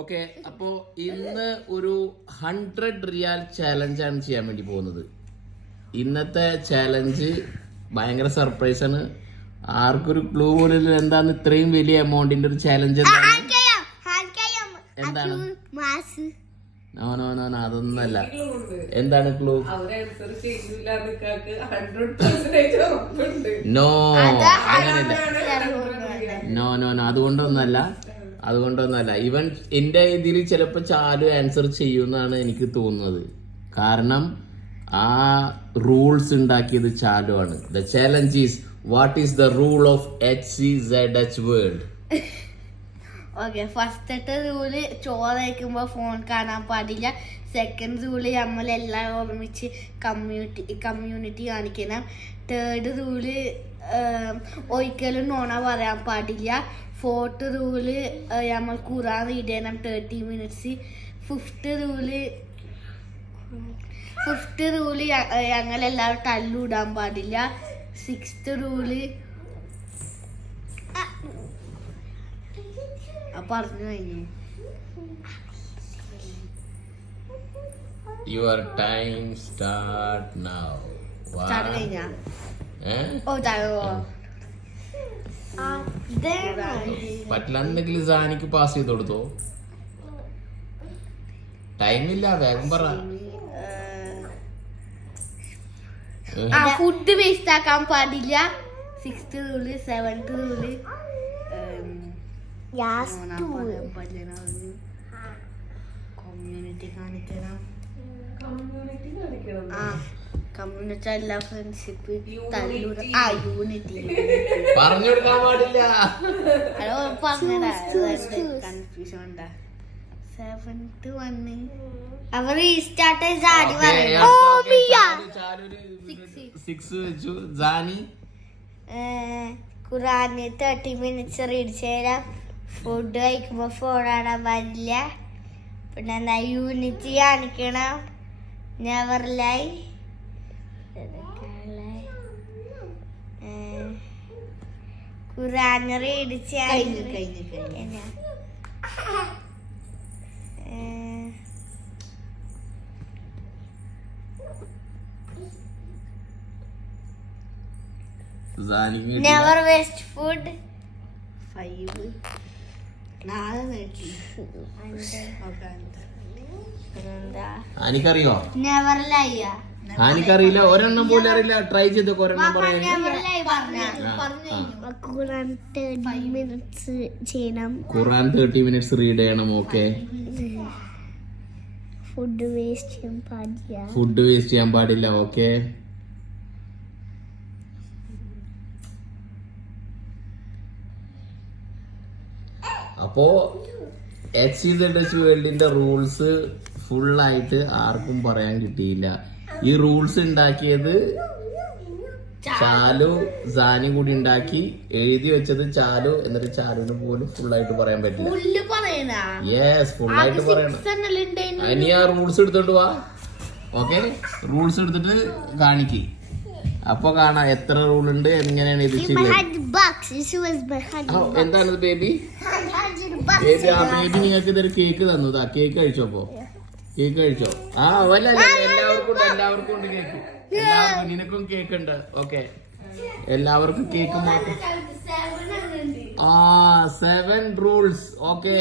Okay, അപ്പോ ഇന്ന് ഒരു 100 റിയാൽ ചാലഞ്ച് ആണ് ചെയ്യാൻ വേണ്ടി പോകുന്നത്. ഇന്നത്തെ ചാലഞ്ച് ഭയങ്കര സർപ്രൈസ് ആണ്. ആർക്കൊരു ക്ലൂ പോലും എന്താണ് ഇത്രയും വലിയ എമൗണ്ടിന്റെ ഒരു ചാലഞ്ച് എന്താണ്? നോ നോ നോ നോ, അതൊന്നല്ല. എന്താണ് ക്ലൂ? നോ, അങ്ങനെയല്ല. നോ നോ നോ, അതുകൊണ്ടൊന്നല്ല. ഇവൻ എന്റെ ഇതിൽ ചിലപ്പോ ചാലു ആൻസർ ചെയ്യുമെന്നാണ് എനിക്ക് തോന്നുന്നത്. കാരണം ആ റൂൾസ് ഉണ്ടാക്കിയത് ചാലു ആണ്. The challenge is what is the rule of HCZH world? Okay, ഫസ്റ്റത്തെ റൂള് ചോറ് കഴിക്കുമ്പോ ഫോൺ കാണാൻ പാടില്ല. സെക്കൻഡ് റൂള് നമ്മളെല്ലാം ഒരുമിച്ച് കമ്മ്യൂണിറ്റി കാണിക്കണം. തേർഡ് റൂള് ഒരിക്കലും നോണ പറയാൻ പാടില്ല. ഫോർത്ത് റൂള് നമ്മൾ ഖുറാൻ റീഡ് ചെയ്യണം 30 മിനിറ്റ്സ്. ഫിഫ്ത്ത് റൂള് ഞങ്ങളെല്ലാവരും തല്ലിടാൻ പാടില്ല. സിക്സ്ത് റൂള് പറഞ്ഞു കഴിഞ്ഞു. Your time start now. Start കഴിഞ്ഞാ? പറ്റില്ലെന്നെങ്കിൽ സാനിക്ക് പാസ് ചെയ്ത് കൊടുത്തോ? ടൈമില്ല, വേഗം പറ. ഫുഡ് വേസ്റ്റ് ആക്കാൻ പാടില്ല. Sixth rule. Seventh rule community കാണിക്കണം. കമ്മ്യൂണിറ്റി അല്ല, ഫ്രണ്ട്ഷിപ്പ്, യൂണിറ്റി പറഞ്ഞു കൊടുക്കാൻ പാടില്ല. പറഞ്ഞതാ, കൺഫ്യൂഷൻ ഉണ്ടാ. സെവൻത് വന്ന് അവർ സ്റ്റാർട്ട് ഖുറാന് 30 മിനിറ്റ്സ് റീഡ് ചെയ്യാം. ഫുഡ് കഴിക്കുമ്പോൾ ഫോൺ കാണാൻ പാടില്ല. പിന്നെ യൂണിറ്റി കാണിക്കണം. Never lie. ഖുറാൻ റീഡ് കഴിഞ്ഞു. Never waste food. 5. എനിക്കറിയോ? Never lie. എനിക്കറിയില്ല, ഒരെണ്ണം പോലും അറിയില്ല. ട്രൈ ചെയ്തൊക്കെ ഒരെണ്ണം പറയാൻ. ഖുറാൻ 30 മിനിറ്റ്സ് ചെയ്യണം. ഖുറാൻ 30 മിനിറ്റ്സ് റീഡ് ചെയ്യണം. ഓക്കെ. ഫുഡ് വേസ്റ്റ് ചെയ്യാൻ പാടില്ല. ഓക്കെ. അപ്പോ HCZH വേൾഡിന്റെ റൂൾസ് ഫുള്ളായിട്ട് ആർക്കും പറയാൻ കിട്ടിയില്ല. ഈ റൂൾസ് ഉണ്ടാക്കിയത് ചാലു, സാനി കൂടി ഉണ്ടാക്കി എഴുതി വെച്ചത് ചാലു. എന്നിട്ട് ചാലുവിന് പോലും ഫുള്ളായിട്ട് പറയാൻ പറ്റില്ല. യെസ്, ഫുള്ളായിട്ട് പറയണം. ഇനി ആ റൂൾസ് എടുത്തോണ്ട് വാ. ഓക്കെ, റൂൾസ് എടുത്തിട്ട് കാണിക്ക്. അപ്പൊ കാണാം എത്ര റൂൾ ഉണ്ട്, എങ്ങനെയാണ് ഇത് ചെയ്യുന്നത്. എന്താണിത് ബേബി? ആ ബേബി നിങ്ങൾക്ക് ഇതൊരു കേക്ക് തന്നു. കേക്ക് കഴിച്ചോ? അപ്പൊ കേക്ക് കഴിച്ചോ? വല്ല എല്ലാവർക്കും ഉണ്ട് കേക്ക്. നിനക്കും കേക്ക് ഉണ്ട്. ഓക്കെ, എല്ലാവർക്കും കേക്ക് മാത്രം. 7 റൂൾസ്. ഓക്കെ,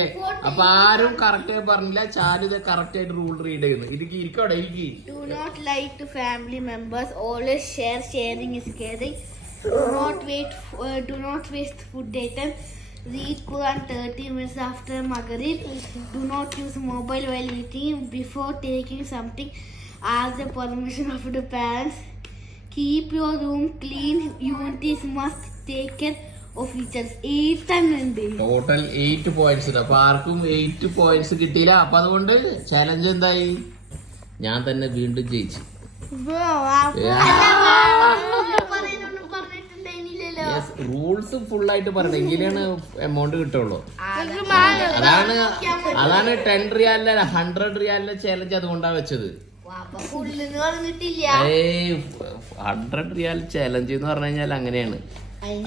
അപ്പൊ ആരും കറക്റ്റ് ആയി പറഞ്ഞില്ല. ചാലു ഇത് കറക്റ്റ് ആയിട്ട് റൂൾ റീഡ് ചെയ്യുന്നു. ഇരിക്കോടെ ഇരിക്കി. Do not lie to family members. Always share. Sharing is caring. Do not waste food items. Read Quran 30 minutes after Maghrib. Do not use mobile while eating. Before taking something, ask the permission of the parents. Keep your room clean. Unities must take care of each other. 8 ഉണ്ട്. Total 8 points ഉണ്ട്. അപ്പൊ ആർക്കും 8 points കിട്ടിയില്ല. അപ്പൊ അതുകൊണ്ട് challenge എന്തായി? ഞാൻ തന്നെ വീണ്ടും ജയിച്ചു. റൂൾസ് ഫുൾ ആയിട്ട് പറയണം, എങ്കിലാണ് എമൗണ്ട് കിട്ടുള്ളൂ. അതാണ് 10 റിയാലിലെ 100 റിയാലിലെ ചാലഞ്ച് അതുകൊണ്ടാണ് വെച്ചത്. 100 റിയാൽ ചാലഞ്ച് എന്ന് പറഞ്ഞു കഴിഞ്ഞാൽ അങ്ങനെയാണ്. I